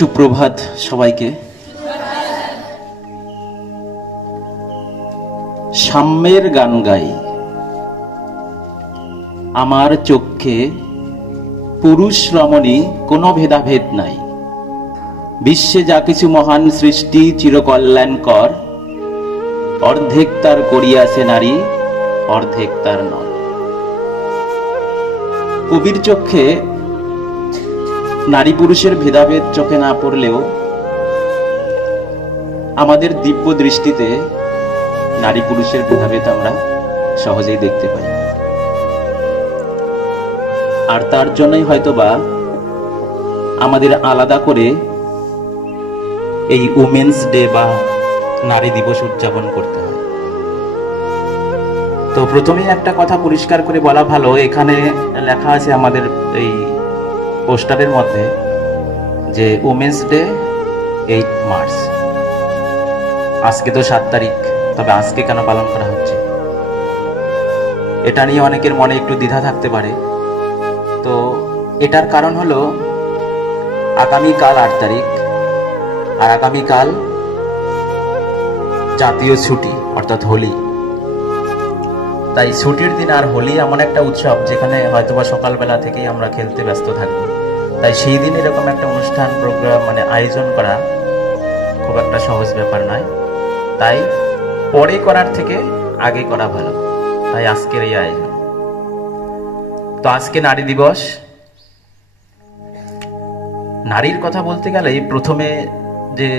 সুপ্রভাত সবাইকে। সাম্যের গান গাই, আমার চক্ষে পুরুষ রমণী কোনো ভেদাভেদ নাই। বিশ্বে যা কিছু মহান সৃষ্টি চিরকল্যাণকর, অর্ধেক তার করিয়াছে নারী, অর্ধেক তার নর। কবির চক্ষে নারী পুরুষের ভেদাভেদ চোখে না পড়লেও আমাদের দিব্য দৃষ্টিতে নারী পুরুষের ভেদাভেদ আমরা সহজেই দেখতে পাই। আর তার জন্যই হয়তোবা আমাদের আলাদা করে এই উমেন্স ডে বা নারী দিবস উদযাপন করতে হয়। তো প্রথমেই একটা কথা পরিষ্কার করে বলা ভালো, এখানে লেখা আছে আমাদের এই পোস্টারের মধ্যে যে উমেন্স ডে 8 মার্চ। আজকে তো 7 তারিখ, তবে আজকে কেন পালন করা হচ্ছে এটা নিয়ে অনেকের মনে একটু দ্বিধা থাকতে পারে। তো এটার কারণ হলো আগামীকাল 8 তারিখ, আর আগামীকাল জাতীয় ছুটি অর্থাৎ হোলি। তাই ছুটির দিন আর হোলি এমন একটা উৎসব যেখানে হয়তোবা সকালবেলা থেকেই আমরা খেলতে ব্যস্ত থাকবো। তাই সেই দিন এরকম একটা অনুষ্ঠান প্রোগ্রাম আয়োজন করা খুব একটা সহজ ব্যাপার নয়। তাই পরে করার থেকে আগে করা ভালো। তাই আজকের এই আয়োজন। তো আজকে নারী দিবস। নারীর কথা বলতে গেলে প্রথমে যে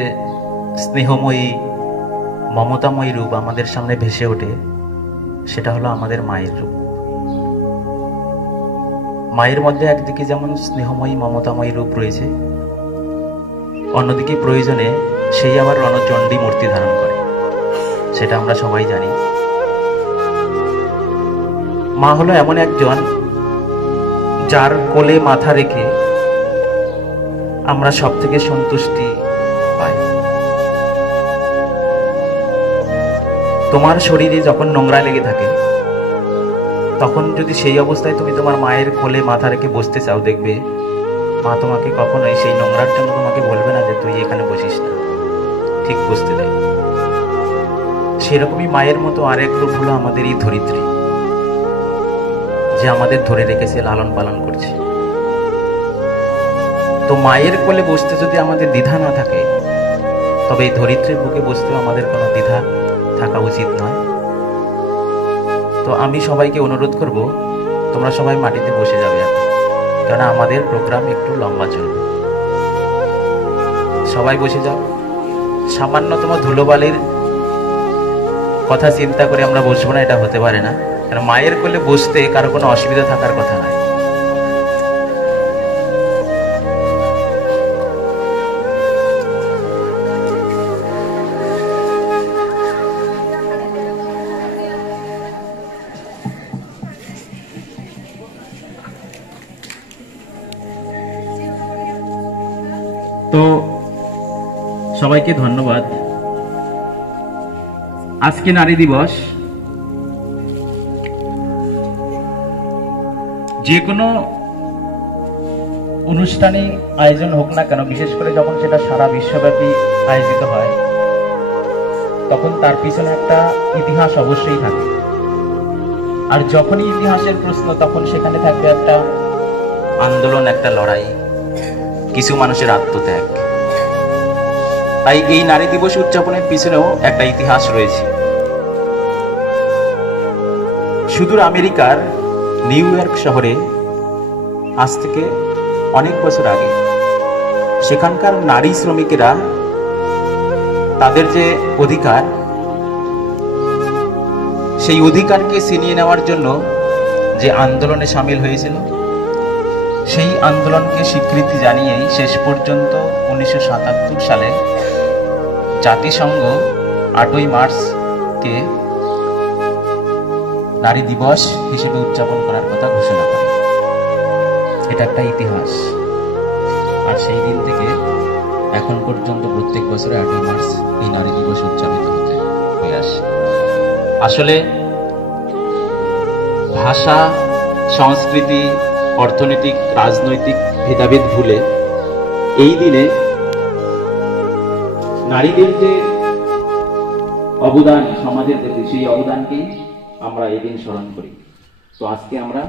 স্নেহময়ী মমতাময়ী রূপ আমাদের সামনে ভেসে ওঠে সেটা হলো আমাদের মায়ের রূপ। মায়ের মধ্যে একদিকে যেমন স্নেহময়ী মমতাময়ী রূপ রয়েছে, অন্যদিকে প্রয়োজনে সেই আবার রণচণ্ডী মূর্তি ধারণ করে, সেটা আমরা সবাই জানি। মা হলো এমন একজন যার কোলে মাথা রেখে আমরা সব থেকে সন্তুষ্টি পাই। তোমার শরীরে যখন নোংরা লেগে থাকে তখন যদি সেই অবস্থায় তুমি তোমার মায়ের কোলে মাথা রেখে বসতে চাও, দেখবে মা তোমাকে কখনোই সেই নোংরার জন্য তোমাকে বলবে না যে তুই এখানে বসিস না, ঠিক বসতে দেয়। সেরকমই মায়ের মতো আরেক রূপ হলো আমাদের এই ধরিত্রী, যে আমাদের ধরে রেখেছে, লালন পালন করছে। তো মায়ের কোলে বসতে যদি আমাদের দ্বিধা না থাকে, তবে এই ধরিত্রীর বুকে বসতেও আমাদের কোনো দ্বিধা থাকা উচিত নয়। তো আমি সবাইকে অনুরোধ করব, তোমরা সবাই মাটিতে বসে যাবে এখন, কারণ আমাদের প্রোগ্রাম একটু লম্বা চলবে। সবাই বসে যাও। সামান্যতম ধুলোবালির কথা চিন্তা করে আমরা বসবো না, এটা হতে পারে না। কারণ মায়ের কোলে বসতে কারো কোনো অসুবিধা থাকার কথা নয়। তো সবাইকে ধন্যবাদ। আজকে নারী দিবস। যে কোনো অনুষ্ঠানে আয়োজন হোক না কেন, বিশেষ করে যখন সেটা সারা বিশ্বব্যাপী আয়োজিত হয়, তখন তার পিছনে একটা ইতিহাস অবশ্যই থাকে। আর যখনই ইতিহাসের প্রশ্ন, তখন সেখানে থাকবে একটা আন্দোলন, একটা লড়াই, কিছু মানুষের আত্মত্যাগ। তাই এই নারী দিবস উদযাপনের পিছনেও একটা ইতিহাস রয়েছে। সুদূর আমেরিকার নিউ ইয়র্ক শহরে আজ থেকে অনেক বছর আগে সেখানকার নারী শ্রমিকেরা তাদের যে অধিকার, সেই অধিকারকে ছিনিয়ে নেওয়ার জন্য যে আন্দোলনে সামিল হয়েছিল, সেই আন্দোলনকে স্বীকৃতি জানিয়েই শেষ পর্যন্ত 1977 সালে জাতিসংঘ 8ই মার্চকে নারী দিবস হিসেবে উদযাপন করার কথা ঘোষণা করে। এটা একটা ইতিহাস। আর সেই দিন থেকে এখন পর্যন্ত প্রত্যেক বছরে 8ই মার্চ এই নারী দিবস উদযাপিত হয়ে আসে। আসলে ভাষা, সংস্কৃতি, অর্থনৈতিক, রাজনৈতিক ভেদাভেদ ভুলে এই দিনে নারীদের যে অবদান সমাজের প্রতি, সেই অবদানকেই আমরা এদিন স্মরণ করি। তো আজকে আমরা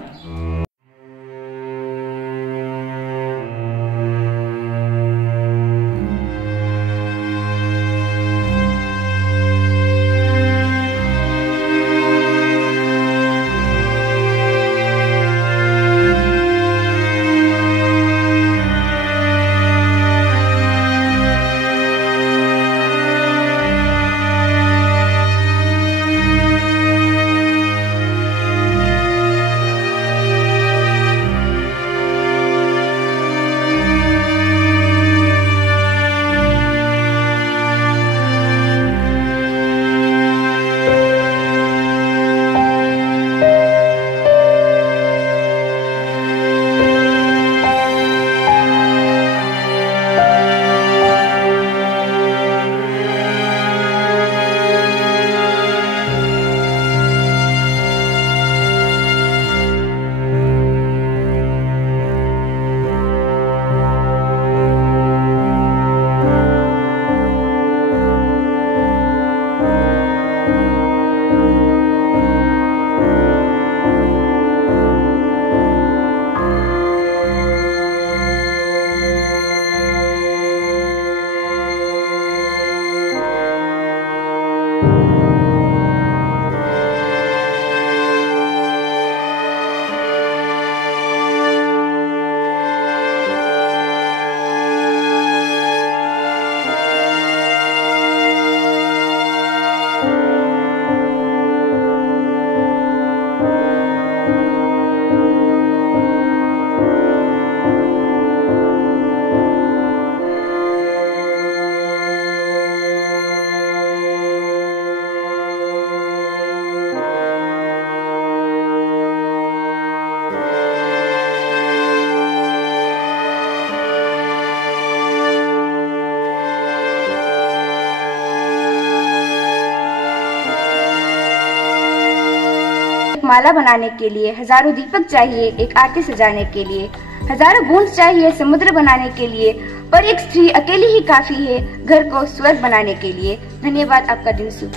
माला बनाने के लिए हजारों दीपक चाहिए, एक आरती सजाने के लिए हजारों बूंद चाहिए, समुद्र बनाने के लिए, पर एक स्त्री अकेली ही काफी है घर को स्वर्ग बनाने के लिए। धन्यवाद, आपका दिन शुभ।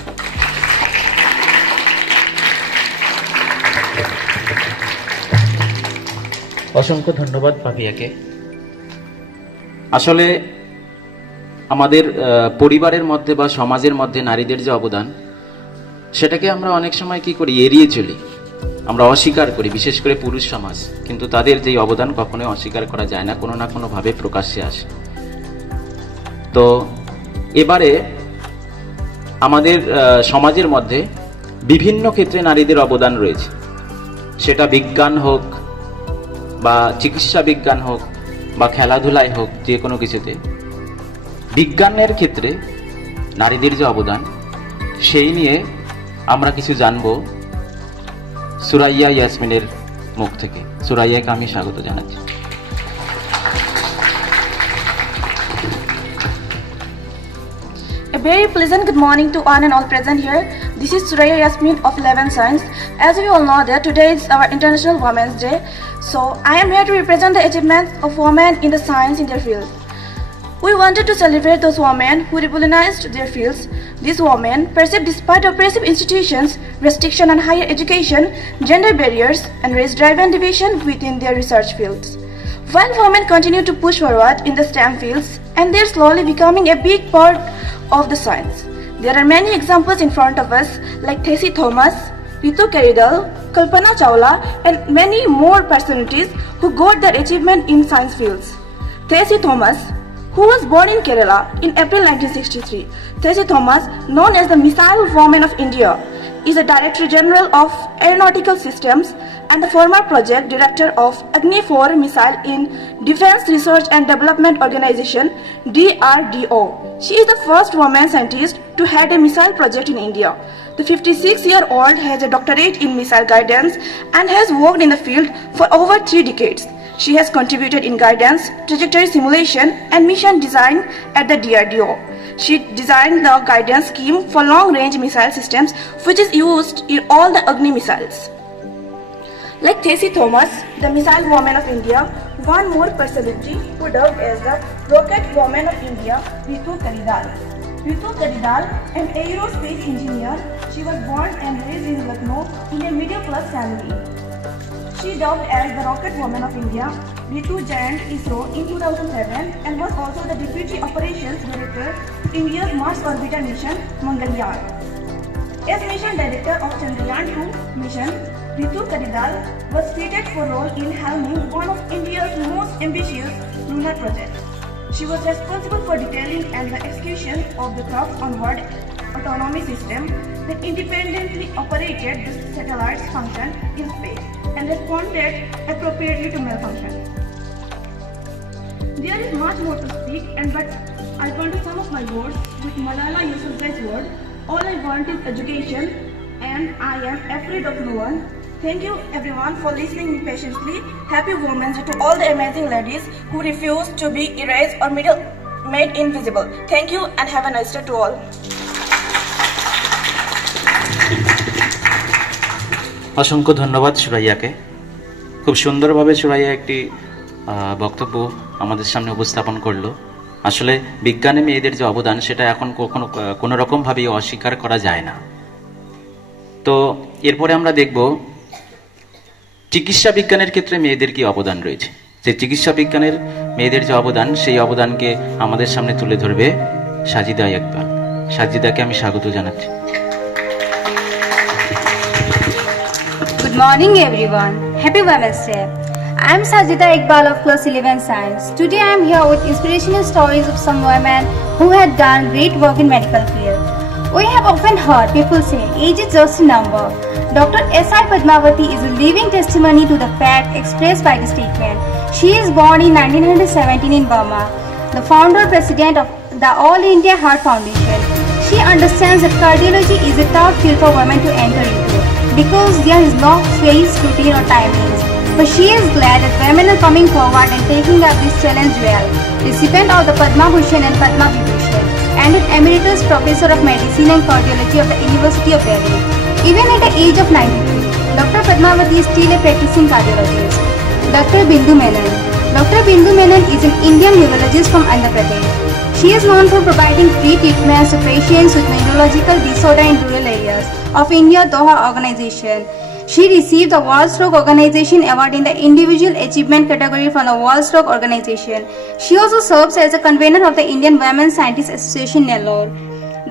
অসংখ্য ধন্যবাদ পাপিয়াকে। আসলে আমাদের পরিবারের মধ্যে বা সমাজের মধ্যে নারীদের যে অবদান, সেটাকে আমরা অনেক সময় কি করি, এড়িয়ে চলি, আমরা অস্বীকার করি, বিশেষ করে পুরুষ সমাজ। কিন্তু তাদের যে অবদান কখনোই অস্বীকার করা যায় না, কোনো না কোনো ভাবে প্রকাশ্যে আসে। তো এবারে আমাদের সমাজের মধ্যে বিভিন্ন ক্ষেত্রে নারীদের অবদান রয়েছে, সেটা বিজ্ঞান হোক বা চিকিৎসা বিজ্ঞান হোক বা খেলাধুলায় হোক, যে কোনো কিছুতে। বিজ্ঞানের ক্ষেত্রে নারীদের যে অবদান, সেই নিয়ে আমরা কিছু জানবো সুরাইয়া ইয়াসমিনের মুখ থেকে। সুরাইয়াকে আমি স্বাগত জানাচ্ছি। A very pleasant good morning to one and all present here. This is Suraya Yasmin of 11 Science. As we all know that today is our International Women's Day, so I am here to represent the achievements of women in the science in their field. We wanted to celebrate those women who revolutionized their fields. These women perceived despite oppressive institutions, restriction on higher education, gender barriers, and race-driven division within their research fields. While women continue to push forward in the STEM fields, and they're slowly becoming a big part of the science. There are many examples in front of us like Tessie Thomas, Ritu Keridal, Kalpana Chawla, and many more personalities who got their achievement in science fields. Tessie Thomas, who was born in Kerala in April 1963. Tessie Thomas, known as the Missile Woman of India, is the Director General of Aeronautical Systems and the former project director of Agni-4 missile in Defense Research and Development Organization, DRDO. She is the first woman scientist to head a missile project in India. The 56-year-old has a doctorate in missile guidance and has worked in the field for over 3 decades. She has contributed in guidance, trajectory simulation, and mission design at the DRDO. She designed the guidance scheme for long-range missile systems, which is used in all the Agni missiles. Like Tessie Thomas, the Missile Woman of India, one more personality who dubbed as the Rocket Woman of India, Ritu Keridal. Ritu Karidal, an aerospace engineer, she was born and raised in Lucknow in a middle-class family. She dubbed as the Rocket Woman of India. Ritu joined ISRO in 2007 and was also the Deputy Operations Director to India's Mars Orbiter mission, Mangalyaan. As Mission Director of Chandrayaan-2 mission, Ritu Karidal was fitted for role in helming one of India's most ambitious lunar projects. She was responsible for detailing and the execution of the craft's onboard autonomy system that independently operated the satellite's function in space and responded appropriately to malfunction. There is much more to speak, but I want to sum up my words with Malala Yousafzai's word. All I want is education, and I am afraid of no one. Thank you everyone for listening me patiently. Happy Women's Day to all the amazing ladies who refuse to be erased or made invisible. Thank you and have a nice day to all. অসংখ্য ধন্যবাদ সুরাইয়াকে। খুব সুন্দরভাবে সুরাইয়া একটি বক্তব্য আমাদের সামনে উপস্থাপন করলো। আসলে বিজ্ঞানে মেয়েদের যে অবদান সেটা এখন কোনো রকমভাবেই অস্বীকার করা যায় না। তো এরপরে আমরা দেখব চিকিৎসা বিজ্ঞানের ক্ষেত্রে মেয়েদের কি অবদান রয়েছে। যে চিকিৎসা বিজ্ঞানের মেয়েদের যে অবদান সেই অবদানকে আমাদের সামনে তুলে ধরবে সাজিদা ইকবাল। সাজিদাকে আমি স্বাগত জানাচ্ছি। Good morning everyone. Happy Women's Day. I am Sajida Iqbal of Class 11 Science. Today I am here with inspirational stories of some women who had done great work in medical field. We have often heard people say age is just a number. Dr. S.I. Padmavati is a living testimony to the fact expressed by the statement. She is born in 1917 in Burma, the founder president of the All India Heart Foundation. She understands that cardiology is a tough field for women to enter into because there is no fixed routine or timings. But she is glad that women are coming forward and taking up this challenge well. Recipient of the Padma Bhushan and Padma Vibhushan, and an emeritus professor of medicine and cardiology of the University of Delhi. Even at the age of 93, Dr. Padmavati is still a practicing cardiologist. Dr. Bindu Menon. Dr. Bindu Menon is an Indian neurologist from Andhra Pradesh. She is known for providing free treatments to patients with neurological disorder in rural areas of India Doha Organization. She received the World Stroke Organization Award in the Individual Achievement category from the World Stroke Organization. She also serves as a convener of the Indian Women Scientists Association, Nellore.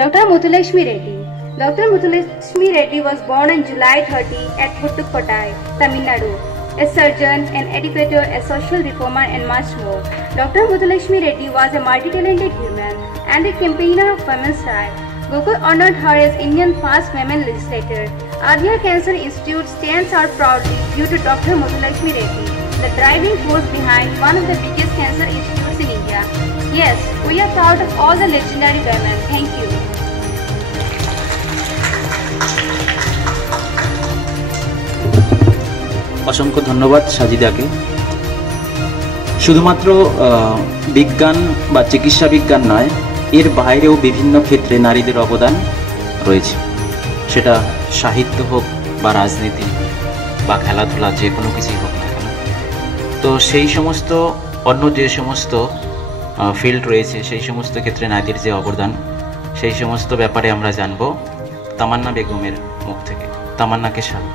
Dr. Muthulakshmi Reddy. Dr. Muthulakshmi Reddy was born on July 30 at Puttukottai, Tamil Nadu. A surgeon, an educator, a social reformer and much more. Dr. Muthulakshmi Reddy was a multi-talented woman and a campaigner of women's rights. Gokul honored her as Indian first women legislator. Aadhya Cancer Institute stands out proudly due to Dr. Muthulakshmi Reddy, the driving force behind one of the biggest cancer institutes in India. Yes, we are proud of all the legendary women. Thank you. অসংখ্য ধন্যবাদ সাজিদাকে। শুধুমাত্র বিজ্ঞান বা চিকিৎসা বিজ্ঞান নয়, এর বাইরেও বিভিন্ন ক্ষেত্রে নারীদের অবদান রয়েছে, সেটা সাহিত্য হোক বা রাজনীতি বা খেলাধুলা, যে কোনো কিছুই হোক না কেন। তো সেই সমস্ত অন্য যে সমস্ত ফিল্ড রয়েছে সেই সমস্ত ক্ষেত্রে নারীদের যে অবদান, সেই সমস্ত ব্যাপারে আমরা জানব তামান্না বেগমের মুখ থেকে। তামান্নাকে স্বাগত।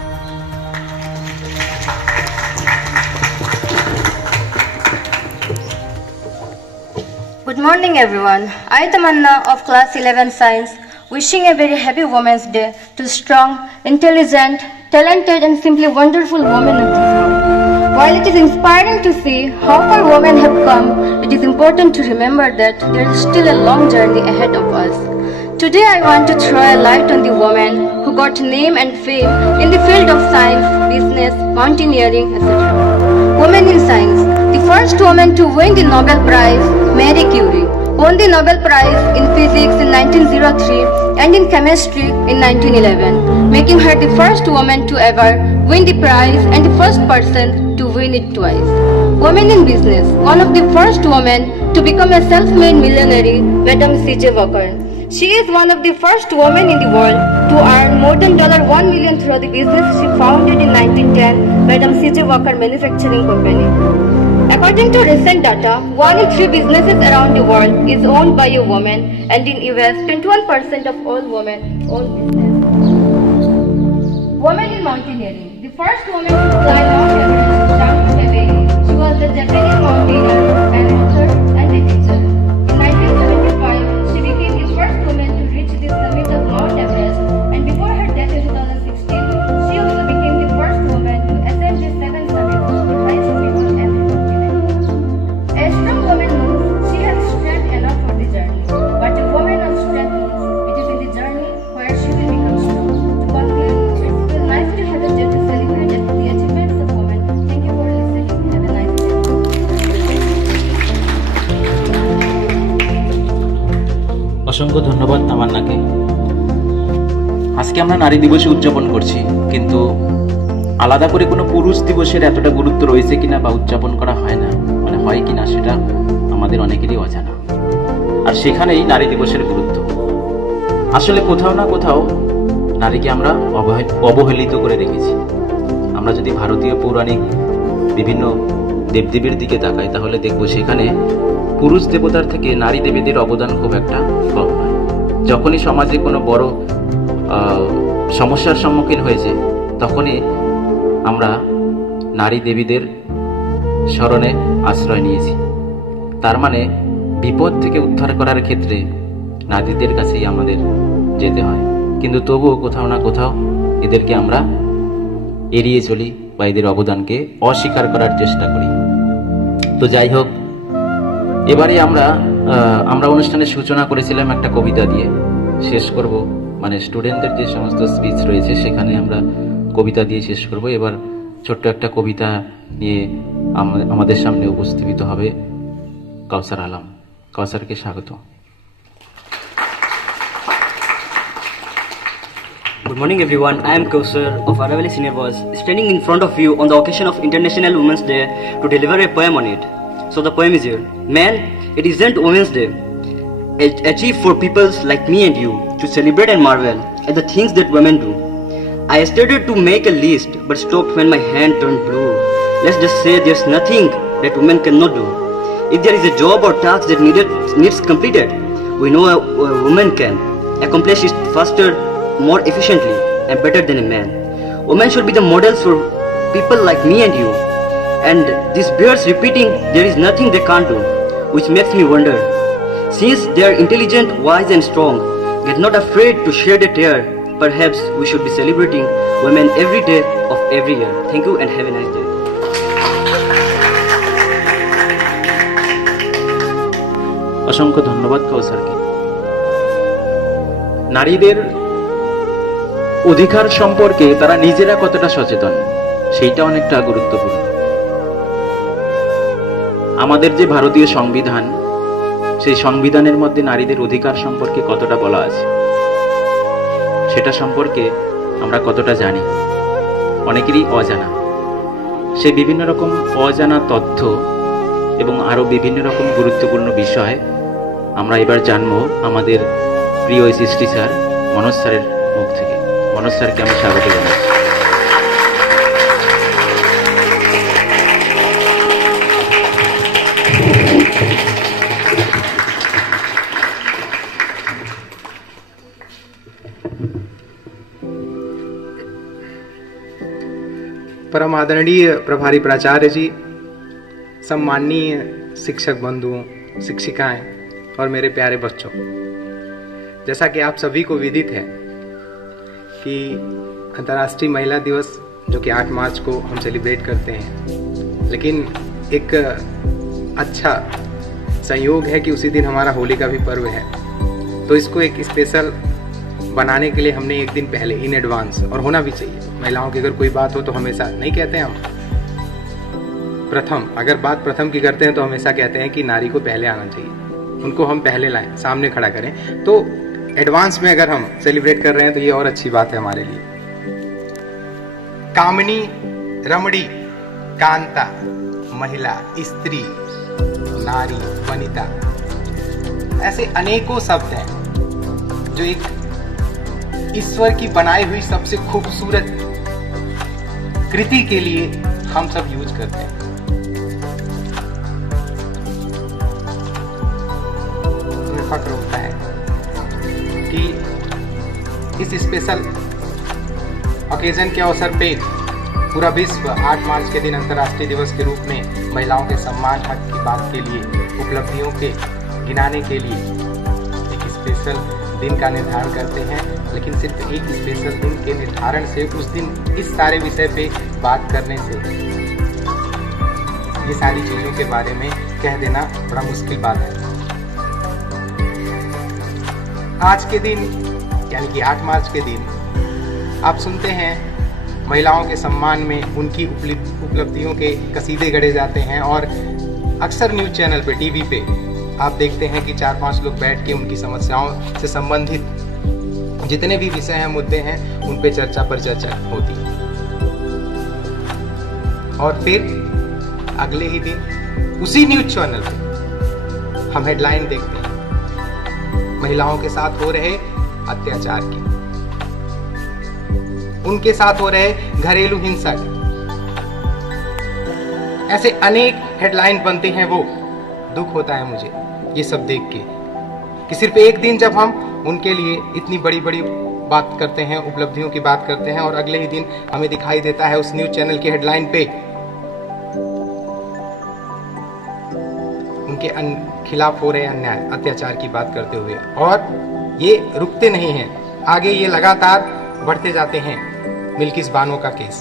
Good morning everyone. I Tamanna of Class 11 Science, wishing a very happy Women's Day to strong, intelligent, talented and simply wonderful women of this world. While it is inspiring to see how far women have come, it is important to remember that there is still a long journey ahead of us. Today I want to throw a light on the women who got name and fame in the field of science, business, mountaineering, etc. Women in science. The first woman to win the Nobel Prize, Marie Curie, won the Nobel Prize in Physics in 1903 and in Chemistry in 1911, making her the first woman to ever win the prize and the first person to win it twice. Women in business. One of the first women to become a self-made millionaire, Madam C.J. Walker. She is one of the first women in the world to earn more than $1 million through the business she founded in 1910, Madam C.J. Walker Manufacturing Company. According to recent data, 1 in 3 businesses around the world is owned by a woman, and in US, 21% of all women own business. Women in mountaineering. The first woman to climb Mount Everest, Shami Pei. She was a Japanese mountaineer, an author, and a teacher. In 1975, she became the first woman to reach the summit of Mount Everest, and before her death in 2016, she also became the first woman to ascend the second summit, the highest peak on every continent. A strong woman means she has strength enough for the journey, but a woman of strength means it is in the journey where she will become strong. To conclude, it's nice to have a day to celebrate the achievements of women. Thank you for listening. Have a nice day. অসংখ্য ধন্যবাদ তামান্নাকে। আজকে আমরা নারী দিবস উদযাপন করছি, কিন্তু আলাদা করে কোনো পুরুষ দিবসের এতটা গুরুত্ব রয়েছে কিনা বা উদযাপন করা হয় না, মানে হয় কিনা সেটা আমাদের অনেকেরই অজানা। আর সেখানেই নারী দিবসের গুরুত্ব। আসলে কোথাও না কোথাও নারীকে আমরা অবহেলিত করে রেখেছি। আমরা যদি ভারতীয় পৌরাণিক বিভিন্ন দেবদেবীর দিকে তাকাই, তাহলে দেখব সেখানে পুরুষ দেবতার থেকে নারী দেবীদের অবদান খুব একটা কম নয়। যখনই সমাজে কোনো বড় সমস্যার সম্মুখীন হয়েছে, তখনই আমরা নারী দেবীদের শরণে আশ্রয় নিয়েছি। তার মানে বিপদ থেকে উদ্ধার করার ক্ষেত্রে নারীদের কাছেই আমাদের যেতে হয়, কিন্তু তবুও কোথাও না কোথাও এদেরকে আমরা এড়িয়ে চলি বা এদের অবদানকে অস্বীকার করার চেষ্টা করি। তো যাই হোক, এবারে আমরা অনুষ্ঠানের সূচনা করেছিলাম একটা কবিতা দিয়ে, শেষ করব মানে স্টুডেন্টদের যে সমস্ত স্পিচ রয়েছে সেখানে আমরা কবিতা দিয়ে শেষ করব। এবার ছোট্ট একটা কবিতা নিয়ে আমাদের সামনে উপস্থিত হবে কাউসার আলম। কাউসারকে স্বাগত। Good morning everyone, I am Kausar of Aravali Senior Boys, standing in front of you on the occasion of International Women's Day to deliver a poem on it. So the poem is here. Man, it isn't Women's Day. It's achieved for peoples like me and you to celebrate and marvel at the things that women do. I started to make a list but stopped when my hand turned blue. Let's just say there's nothing that women cannot do. If there is a job or task that needs completed, we know a woman can accomplish it faster, more efficiently and better than a man. Women should be the models for people like me and you. And this bears repeating, there is nothing they can't do, which makes me wonder. Since they are intelligent, wise and strong, yet not afraid to shed a tear, perhaps we should be celebrating women every day of every year. Thank you and have a nice day. অসংখ্য ধন্যবাদ কাউসারকে। নারীদের অধিকার সম্পর্কে তারা নিজেরা কতটা সচেতন সেইটা অনেকটা গুরুত্বপূর্ণ। আমাদের যে ভারতীয় সংবিধান, সেই সংবিধানের মধ্যে নারীদের অধিকার সম্পর্কে কতটা বলা আছে সেটা সম্পর্কে আমরা কতটা জানি, অনেকেরই অজানা। সে বিভিন্ন রকম অজানা তথ্য এবং আরো বিভিন্ন রকম গুরুত্বপূর্ণ বিষয় আমরা এবার জানবো আমাদের প্রিয় এসএসটি স্যার মনোজ স্যারের মুখ থেকে। মনোজ স্যারকে আমি স্বাগত জানাচ্ছি। परम आदरणीय प्रभारी प्राचार्य जी, सम्माननीय शिक्षक बंधुओं, शिक्षिकाएं और मेरे प्यारे बच्चों, जैसा कि आप सभी को विदित है कि अंतर्राष्ट्रीय महिला दिवस जो कि 8 मार्च को हम सेलिब्रेट करते हैं, लेकिन एक अच्छा संयोग है कि उसी दिन हमारा होली का भी पर्व है। तो इसको एक स्पेशल बनाने के लिए हमने एक दिन पहले इन एडवांस, और होना भी चाहिए, महिलाओं की अगर कोई बात हो तो हमेशा नहीं कहते हैं हम प्रथम, अगर बात प्रथम की करते हैं तो हमेशा कहते हैं कि नारी को पहले आना चाहिए, उनको हम पहले लाएं, सामने खड़ा करें। तो एडवांस में अगर हम सेलिब्रेट कर रहे हैं तो ये और अच्छी बात है हमारे लिए। कामनी, रमणी, कांता, महिला, स्त्री, नारी, वनिता, ऐसे अनेकों शब्द हैं जो एक ईश्वर की बनाई हुई सबसे खूबसूरत कृति के लिए हम सब यूज करते हैं। फक्र होता है कि इस स्पेशल ओकेजन के अवसर पे पूरा विश्व 8 मार्च के दिन अंतर्राष्ट्रीय दिवस के रूप में महिलाओं के सम्मान हक की बात के लिए, उपलब्धियों के गिनाने के लिए एक स्पेशल दिन का निर्धारण करते हैं। लेकिन सिर्फ एक स्पेशल दिन के निर्धारण से, उस दिन इस सारे विषय पे बात करने से, ये सारी चीज़ों के बारे में कह देना बड़ा मुश्किल बात है। आज के दिन यानी कि 8 मार्च के दिन आप सुनते हैं महिलाओं के सम्मान में उनकी उपलब्धियों के कसीदे गढ़े जाते हैं, और अक्सर न्यूज़ चैनल पे, टीवी पे आप देखते हैं कि 4-5 लोग बैठ के उनकी समस्याओं से संबंधित जितने भी विषय हैं, मुद्दे हैं, उन पे चर्चा पर चर्चा होती है। और फिर अगले ही दिन उसी न्यूज़ चैनल पे हम हेडलाइन देखते हैं महिलाओं के साथ हो रहे अत्याचार की, उनके साथ हो रहे घरेलू हिंसा की। ऐसे अनेक हेडलाइन बनते हैं। वो दुख होता है मुझे ये सब देख के कि सिर्फ एक दिन जब हम उनके लिए इतनी बड़ी बड़ी बात करते हैं, उपलब्धियों की बात करते हैं, और अगले ही दिन हमें दिखाई देता है उस न्यूज़ चैनल की हेडलाइन पे उनके खिलाफ हो रहे अन्याय, अत्याचार की बात करते हुए। और ये रुकते नहीं हैं, आगे ये लगातार बढ़ते जाते हैं। बिल्किस बानो का केस,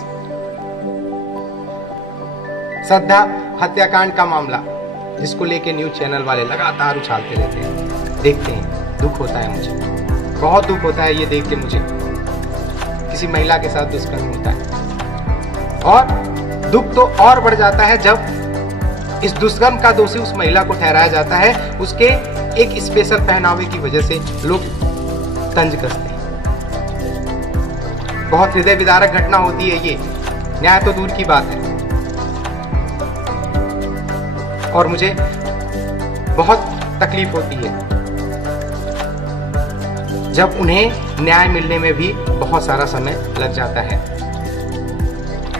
श्रद्धा हत्याकांड का मामला, जिसको लेके न्यूज़ चैनल वाले लगातार उछालते रहते हैं, देखते हैं। दुख होता है मुझे, बहुत दुख होता है ये देख के मुझे। किसी महिला के साथ दुष्कर्म होता है, और दुख तो और बढ़ जाता है जब इस दुष्कर्म का दोषी उस महिला को ठहराया जाता है, उसके एक स्पेशल पहनावे की वजह से लोग तंज कसते हैं। बहुत हृदय विदारक घटना होती है ये, न्याय तो दूर की बात है। और मुझे बहुत तकलीफ होती है जब उन्हें न्याय मिलने में भी बहुत सारा समय लग जाता है।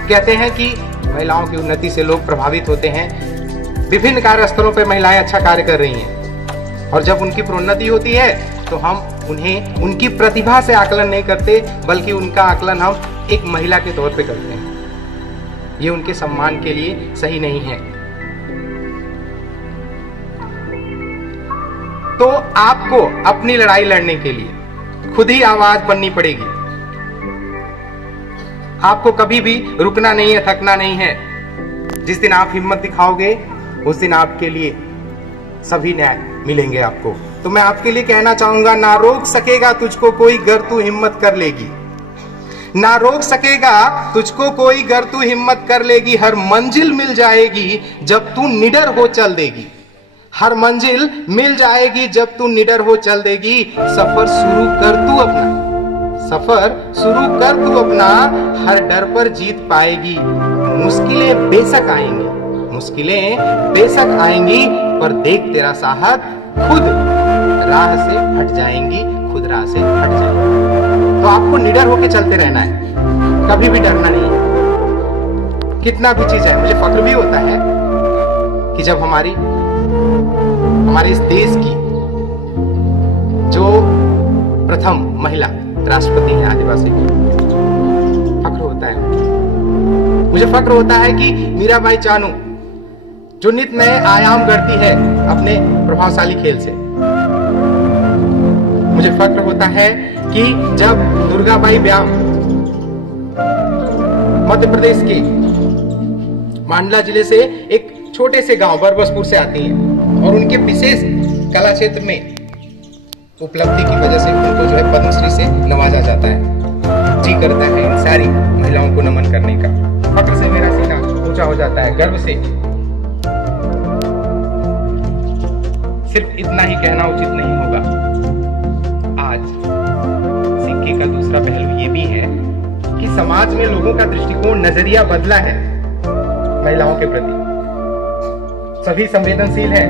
कहते हैं कि महिलाओं की उन्नति से लोग प्रभावित होते हैं। विभिन्न कार्यस्थलों पर महिलाएं अच्छा कार्य कर रही हैं, और जब उनकी प्रोन्नति होती है तो हम उन्हें उनकी प्रतिभा से आकलन नहीं करते, बल्कि उनका आकलन हम एक महिला के तौर पे करते हैं। ये उनके सम्मान के लिए सही नहीं है। तो आपको अपनी लड़ाई लड़ने के लिए खुद ही आवाज बननी पड़ेगी। आपको कभी भी रुकना नहीं है, थकना नहीं है। जिस दिन आप हिम्मत दिखाओगे उस दिन आपके लिए सभी न्याय मिलेंगे आपको। तो मैं आपके लिए कहना चाहूंगा, ना रोक सकेगा तुझको कोई गर तू हिम्मत कर लेगी। ना रोक सकेगा तुझको कोई गर तू हिम्मत कर लेगी। हर मंजिल मिल जाएगी जब तू निडर हो चल देगी। हर मंजिल मिल जाएगी जब तू निडर हो चल देगी। सफर शुरू कर तू अपना, सफर शुरू कर तू अपना। हर डर पर जीत पाएगी। मुश्किलें बेशक आएंगी, मुश्किलें बेशक आएंगी, पर देख तेरा साहस खुद राह से हट जाएंगी, खुद राह से हट जाएंगी। तो आपको निडर होके चलते रहना है, कभी भी डरना नहीं है। कितना भी चीज है, मुझे फक्र भी होता है कि जब हमारे इस देश की जो प्रथम महिला राष्ट्रपति हैं आदिवासी की, फक्र होता है। मुझे फक्र होता है कि मीराबाई चानू जो नित नए आयाम गढ़ती है अपने प्रभावशाली खेल से। मुझे फक्र होता है कि जब दुर्गाबाई व्याम मध्य प्रदेश के मांडला जिले से एक छोटे से गांव बरबसपुर से आती हैं, और उनके विशेष कला क्षेत्र में उपलब्धि की वजह से उनको जो है पद्मश्री से नवाजा जाता है। जी करता है इन सारी महिलाओं को नमन करने का। फक्र से मेरा सीना ऊंचा हो जाता है, गर्व से। सिर्फ इतना ही कहना उचित नहीं होगा। आज सिक्के का दूसरा पहलू ये भी है कि समाज में लोगों का दृष्टिकोण, नजरिया बदला है महिलाओं के प्रति। सभी संवेदनशील हैं,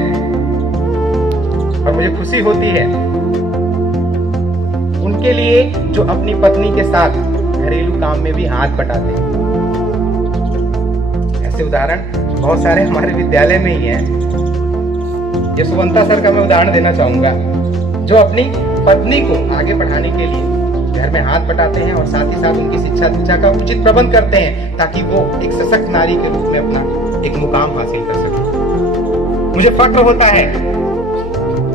और मुझे खुशी होती है उनके लिए जो अपनी पत्नी के साथ घरेलू काम में भी हाथ बटाते हैं। ऐसे उदाहरण बहुत सारे हमारे विद्यालय में ही हैं। यशवंता सर का मैं उदाहरण देना चाहूंगा। जो अपनी पत्नी को आगे बढ़ाने के लिए घर में हाथ बटाते हैं और साथ ही साथ उनकी शिक्षा दीक्षा का उचित प्रबंध करते हैं ताकि वो एक सशक्त नारी के रूप में अपना एक मुकाम हासिल कर सके। मुझे फक्र होता है,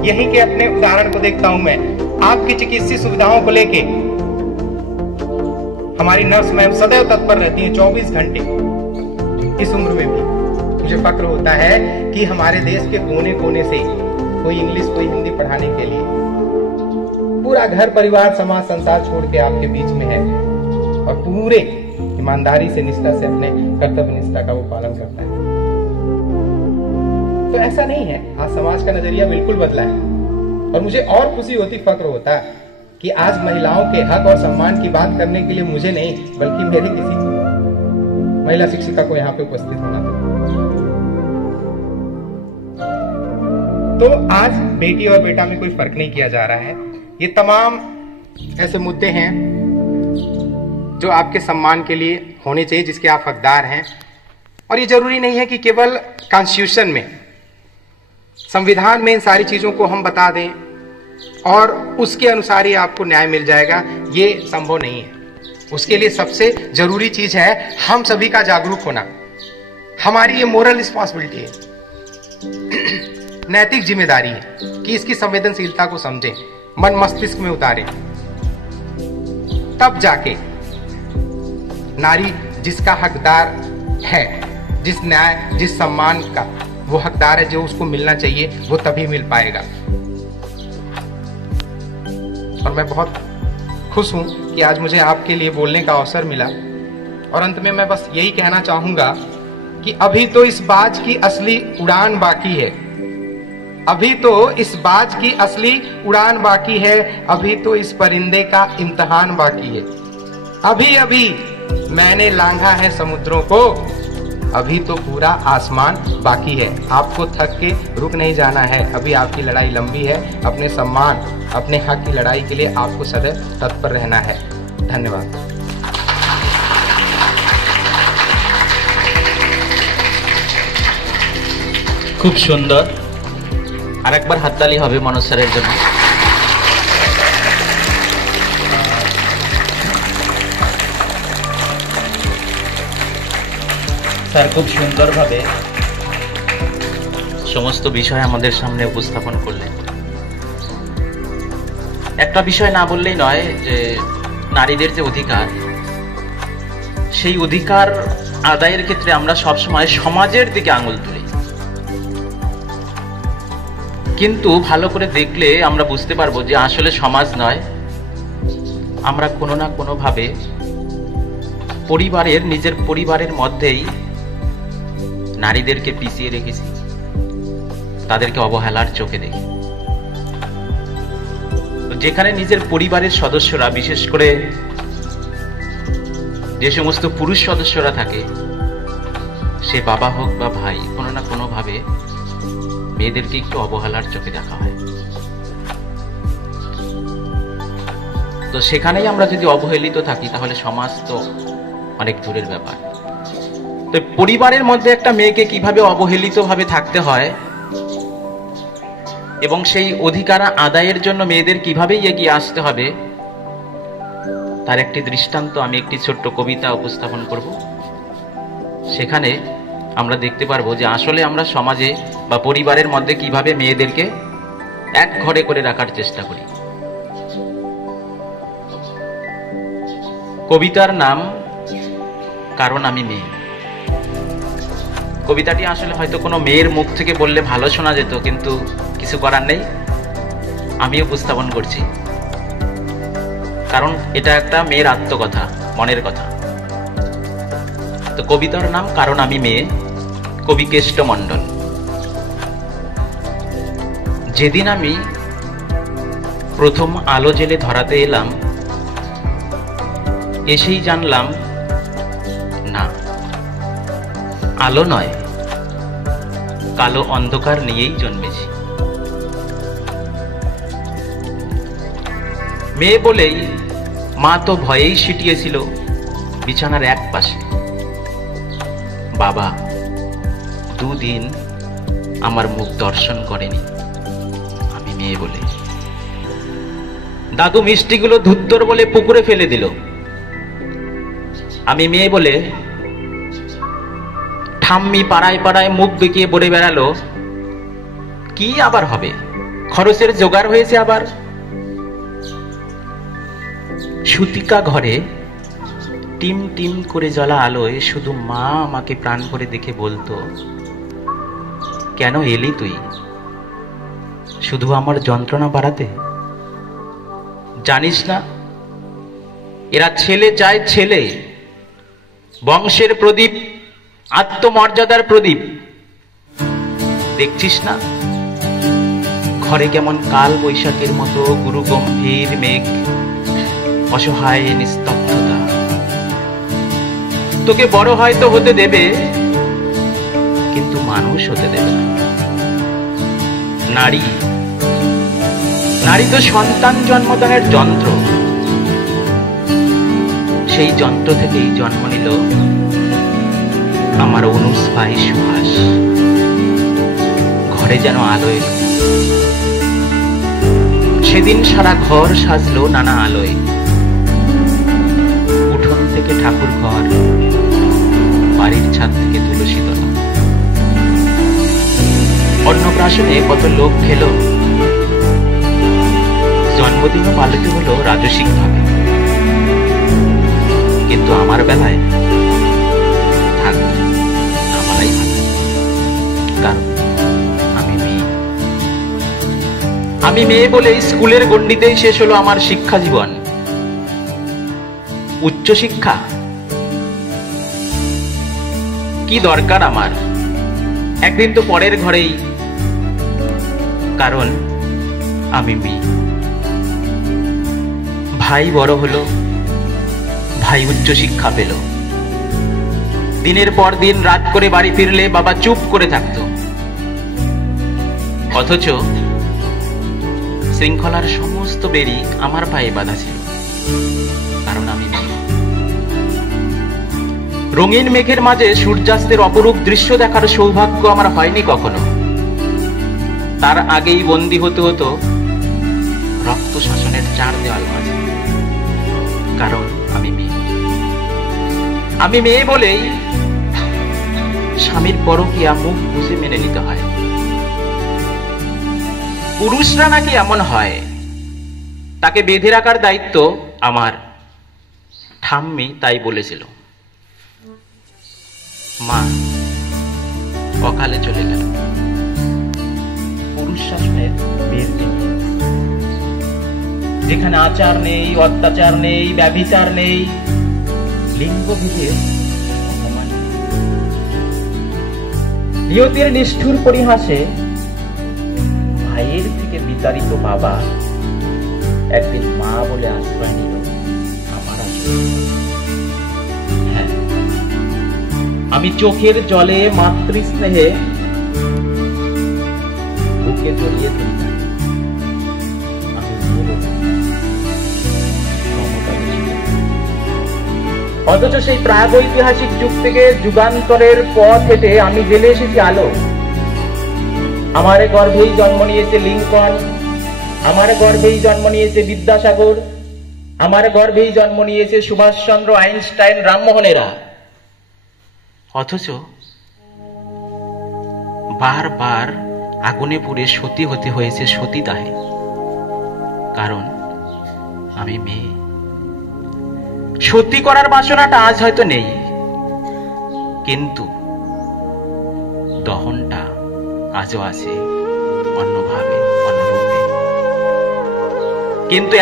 यहीं के अपने उदाहरण को देखता हूं मैं, आपकी चिकित्सीय सुविधाओं को लेके हमारी नर्स मैम सदैव तत्पर रहती हैं 24 घंटे। इस उम्र में भी मुझे फक्र होता है कि हमारे देश के कोने कोने से कोई इंग्लिश कोई हिंदी पढ़ाने के लिए पूरा घर परिवार समाज संसार छोड़ के आपके बीच में है और पूरे ईमानदारी से निष्ठा से अपने कर्तव्य निष्ठा का वो पालन करता है। तो ऐसा नहीं है, आज समाज का नजरिया बिल्कुल बदला है और मुझे और खुशी होती, फक्र होता कि आज महिलाओं के हक और सम्मान की बात करने के लिए मुझे नहीं बल्कि मेरे किसी महिला शिक्षिका को यहाँ पे उपस्थित होना था। तो आज बेटी और बेटा में कोई फर्क नहीं किया जा रहा है। ये तमाम ऐसे मुद्दे हैं जो आपके सम्मान के लिए होने चाहिए, जिसके आप हकदार हैं। और ये जरूरी नहीं है कि केवल कॉन्स्टिट्यूशन में, संविधान में इन सारी चीजों को हम बता दें और उसके अनुसार ही आपको न्याय मिल जाएगा, ये संभव नहीं है। उसके लिए सबसे जरूरी चीज है हम सभी का जागरूक होना। हमारी ये मोरल रिस्पॉन्सिबिलिटी है, नैतिक जिम्मेदारी है कि इसकी संवेदनशीलता को समझें, मन मस्तिष्क में उतारें, तब जाके नारी जिसका हकदार है, जिस न्याय जिस सम्मान का वो हकदार है, जो उसको मिलना चाहिए, वो तभी मिल पाएगा। और मैं बहुत खुश हूं कि आज मुझे आपके लिए बोलने का अवसर मिला। और अंत में मैं बस यही कहना चाहूंगा कि अभी तो इस बाज की असली उड़ान बाकी है, अभी तो इस बाज की असली उड़ान बाकी है, अभी तो इस परिंदे का इम्तिहान बाकी है। अभी अभी मैंने लांघा है समुद्रों को, अभी तो पूरा आसमान बाकी है। आपको थक के रुक नहीं जाना है, अभी आपकी लड़ाई लंबी है। अपने सम्मान अपने हक की लड़ाई के लिए आपको सदैव तत्पर रहना है। धन्यवाद। খুব সুন্দর। আরেকবার হাততালি হবে মনোজ স্যারের জন্য। স্যার খুব সুন্দরভাবে সমস্ত বিষয় আমাদের সামনে উপস্থাপন করলেন। একটা বিষয় না বললেই নয় যে নারীদের যে অধিকার, সেই অধিকার আদায়ের ক্ষেত্রে আমরা সবসময় সমাজের দিকে আঙুল তুলি, কিন্তু ভালো করে দেখলে আমরা বুঝতে পারবো যে আসলে সমাজ নয়, আমরা কোনো না কোনো ভাবে পরিবারের নিজের পরিবারের মধ্যেই নারীদেরকে পিছিয়ে রেখেছি, তাদেরকে অবহেলার চোখে দেখি। যেখানে নিজের পরিবারের সদস্যরা, বিশেষ করে যে সমস্ত পুরুষ সদস্যরা থাকে, সে বাবা হোক বা ভাই, কোনো না কোনো ভাবে মেয়েদেরকে একটু অবহেলার চোখে দেখা হয়। তো সেখানেই আমরা যদি অবহেলিত থাকি তাহলে সমাজ তো অনেক দূরের ব্যাপার। তো পরিবারের মধ্যে একটা মেয়েকে কিভাবে অবহেলিত ভাবে থাকতে হয় এবং সেই অধিকার আদায়ের জন্য মেয়েদের কিভাবে এগিয়ে আসতে হবে, তার একটি দৃষ্টান্ত আমি একটি ছোট্ট কবিতা উপস্থাপন করব। সেখানে আমরা দেখতে পারবো যে আসলে আমরা সমাজে বা পরিবারের মধ্যে কিভাবে মেয়েদেরকে এক ঘরে করে রাখার চেষ্টা করি। কবিতার নাম কারণ আমি মেয়ে। কবিতাটি আসলে হয়তো কোনো মেয়ের মুখ থেকে বললে ভালো শোনা যেত, কিন্তু কিছু করার নেই, আমি উপস্থাপন করছি, কারণ এটা একটা মেয়ের আত্মকথা, মনের কথা। তো কবিতার নাম কারণ আমি মেয়ে, কবি কেষ্ট মণ্ডল। যেদিন আমি প্রথম আলো জেলে ধরাতে এলাম, এসেই জানলাম না, আলো নয়, কালো অন্ধকার নিয়েই জন্মেছি। মেয়ে বলেই মা তো ভয়েই সিটিয়েছিল বিছানার এক পাশে। বাবা 2 দিন আমার মুখ দর্শন করেনি, আমি মেয়ে বলে। দাদু মিষ্টিগুলো ধুত্তর বলে পুকুরে ফেলে দিল। আমি মেয়ে বলে ঠাম্মি পাড়ায় পাড়ায় মুখ বেঁকিয়ে বলে বেড়ালো, কি আবার হবে, খরচের জোগাড় হয়েছে আবার। সুতিকা ঘরে টিম টিম করে জ্বলা আলোয় শুধু মা আমাকে প্রাণ ভরে দেখে বলতো, কেন এলি তুই, শুধু আমার যন্ত্রণা বাড়াতে? জানিস না এরা ছেলে চায় ছেলে, বংশের প্রদীপ, আত্মমর্যাদার প্রদীপ। দেখছিস না ঘরে কেমন কাল বৈশাখের মতো গুরু গম্ভীর মেঘ, অসহায় নিস্তব্ধতা। তোকে বড় হয়তো হতে দেবে, কিন্তু মানুষ হতে দেবে না। নারী নারী তো সন্তান জন্মদানের যন্ত্র। সেই যন্ত্র থেকেই জন্ম নিল আমার অনুষ ভাই সুহাস। ঘরে যেন আলো এলো। সেদিন সারা ঘর সাজলো নানা আলোয়। উঠোন থেকে ঠাকুর ঘর, বাড়ির ছাদ থেকে তুলসী তলা। অন্নপ্রাশনে কত লোক খেলো, জন্মদিনও পালিত হলো রাজসিক ভাবে। কিন্তু আমার বেলায় থাক, আমারই ভালো, কারণ আমি মেয়ে বলে স্কুলের গণ্ডিতেই শেষ হলো আমার শিক্ষা জীবন। উচ্চ শিক্ষা কি দরকার আমার, একদিন তো পরের ঘরেই, কারণ আমি মেয়ে। ভাই বড় হলো, ভাই উচ্চ শিক্ষা পেল। দিনের পর দিন রাত করে বাড়ি ফিরলে বাবা চুপ করে থাকতো, অথচ শৃঙ্খলার সমস্ত বেরি আমার পায়ে বাঁধা ছিল, কারণ আমি মেয়ে। রঙিন মেঘের মাঝে সূর্যাস্তের অপরূপ দৃশ্য দেখার সৌভাগ্য আমার হয়নি কখনো। তার আগেই বন্দী হতে হতো রক্ত শাসনের 4 দেওয়াল মাঝে, কারণ আমি মেয়ে। আমি মেয়ে বলেই স্বামীর পরকীয়া মুখ বুঝে মেনে নিতে হয়। পুরুষরা নাকি এমন হয়, তাকে বেঁধে রাখার দায়িত্ব আমার। ঠাম্মি তাই বলেছিল। মা অকালে চলে গেল পুরুষ শাসনের বিরুদ্ধে, যেখানে আচার নেই, অত্যাচার নেই, ব্যভিচার নেই, লিঙ্গভেদের অপমান। নিয়তির নিষ্ঠুর পরিহাসে ভাইয়ের থেকে বিতাড়িত বাবা একদিন মা বলে আশ্রয় নিল আমার আশ্রয়। হ্যাঁ, আমি চোখের জলে মাতৃস্নেহে বুকে জড়িয়ে ধরি। অথচ সেই প্রাগৈতিহাসিক যুগ থেকে যুগান্তরের পথ হেঁটে আমি জেলে এসেছি আলো। আমার গর্ভেই জন্ম নিয়েছে লিঙ্কন, আমার গর্ভেই জন্ম নিয়েছে বিদ্যাসাগর, আমার গর্ভেই জন্ম নিয়েছে সুভাষচন্দ্র, আইনস্টাইন, রামমোহনেরা। অথচ বারবার আগুনে পুড়ে সতী হতে হয়েছে সতীদাহে, কারণ আমি মেয়ে। সত্যি করার বাসনাটা আজ হয়তো নেই, কিন্তু দহনটা আজও আছে অন্যভাবে, অন্যরূপে। কিন্তু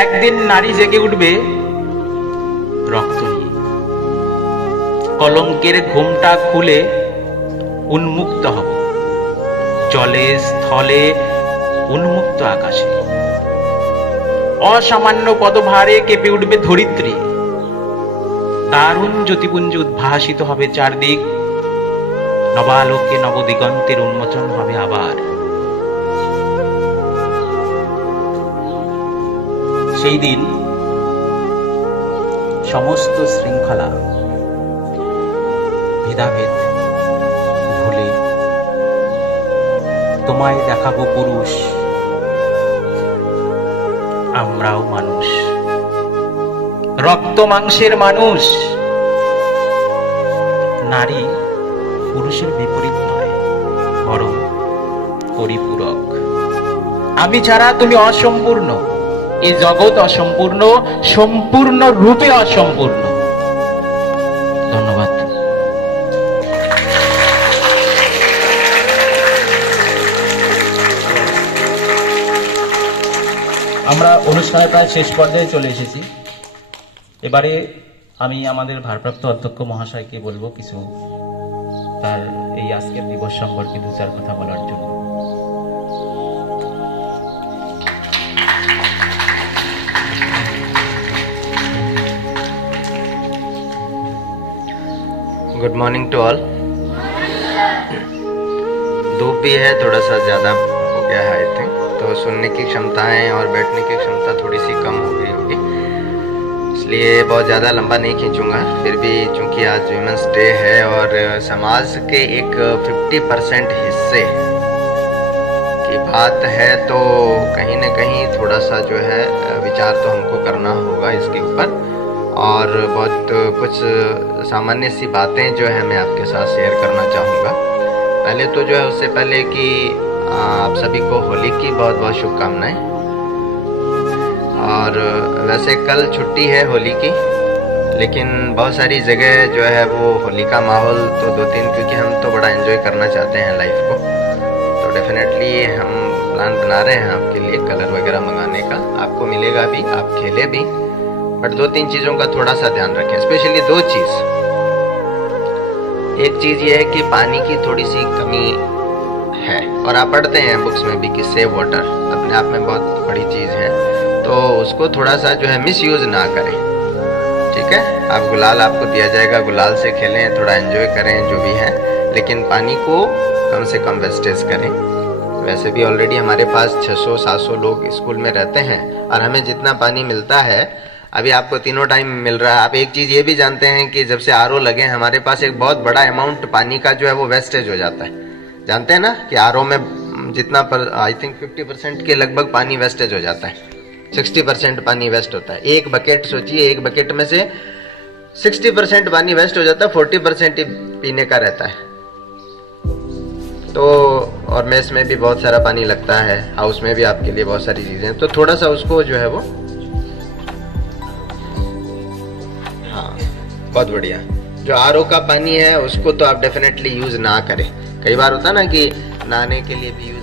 একদিন নারী জেগে উঠবে রক্ত নিয়ে। কলঙ্কের ঘুমটা খুলে উন্মুক্ত হব, জলে স্থলে উন্মুক্ত আকাশে। অসামান্য পদভারে কেঁপে উঠবে ধরিত্রী। দারুণ জ্যোতিপুঞ্জ উদ্ভাসিত হবে চারদিক। নবালোকে নবদিগন্তের উন্মোচন হবে আবার। সেই দিন সমস্ত শৃঙ্খলা, ভেদাভেদ ভুলে তোমায় দেখাবো পুরুষ, আমরাও মানুষ, রক্ত মাংসের মানুষ। নারী পুরুষের বিপরীত নয়, বরং পরিপূরক। আমি ছাড়া তুমি অসম্পূর্ণ, এই জগৎ অসম্পূর্ণ, সম্পূর্ণ রূপে অসম্পূর্ণ। ধন্যবাদ। আমরা অনুষ্ঠানের প্রায় শেষ পর্যায়ে চলে এসেছি। এবারে আমি আমাদের ভারপ্রাপ্ত অধ্যক্ষ মহাশয়কে বলবো কিছু তার এই আজকের দিবস সম্পর্কে দু চার কথা বলার জন্য। Good morning to all. धूप भी है, थोड़ा सा ज़्यादा हो गया है आई थिंक, तो सुनने की क्षमताएं और बैठने की क्षमता थोड़ी सी कम हो गई होगी, इसलिए बहुत ज़्यादा लंबा नहीं खींचूंगा। फिर भी चूंकि आज वुमेंस डे है और समाज के एक 50% हिस्से की बात है, तो कहीं न कहीं थोड़ा सा जो है विचार तो हमको करना होगा इसके ऊपर। और बहुत कुछ सामान्य सी बातें जो है मैं आपके साथ शेयर करना चाहूँगा। पहले तो जो है उससे पहले कि आप सभी को होली की बहुत बहुत शुभकामनाएं। और वैसे कल छुट्टी है होली की, लेकिन बहुत सारी जगह जो है वो होली का माहौल तो 2-3, क्योंकि हम तो बड़ा एंजॉय करना चाहते हैं लाइफ को, तो डेफिनेटली हम प्लान बना रहे हैं आपके लिए कलर वगैरह मंगाने का। आपको मिलेगा भी, आप खेले भी, बट 2-3 चीज़ों का थोड़ा सा ध्यान रखें, स्पेशली 2 चीज़। एक चीज़ ये है कि पानी की थोड़ी सी कमी है, और आप पढ़ते हैं बुक्स में भी कि सेव वाटर अपने आप में बहुत बड़ी चीज़ है, तो उसको थोड़ा सा जो है मिसयूज़ ना करें, ठीक है। आप गुलाल आपको दिया जाएगा, गुलाल से खेलें, थोड़ा एंजॉय करें जो भी है, लेकिन पानी को कम से कम वेस्टेज करें। वैसे भी ऑलरेडी हमारे पास 600-700 लोग स्कूल में रहते हैं, और हमें जितना पानी मिलता है अभी आपको तीनों टाइम मिल रहा है। आप एक चीज़ ये भी जानते हैं कि जब से आरओ लगे हमारे पास एक बहुत बड़ा अमाउंट पानी का जो है वो वेस्टेज हो जाता है। जानते हैं ना कि आरओ में जितना पर आई थिंक 50% के लगभग पानी वेस्टेज हो जाता है, 60% पानी वेस्ट होता है। एक बकेट सोचिए, एक बकेट में से 60% पानी वेस्ट हो जाता है, 40% ही पीने का रहता है। तो और मेस में भी बहुत सारा पानी लगता है, हाउस में भी आपके लिए बहुत सारी चीज़ें, तो थोड़ा सा उसको जो है वो, हाँ बहुत बढ़िया, जो आरओ का पानी है उसको तो आप डेफिनेटली यूज़ ना करें। कई बार होता है ना कि नहाने के लिए भी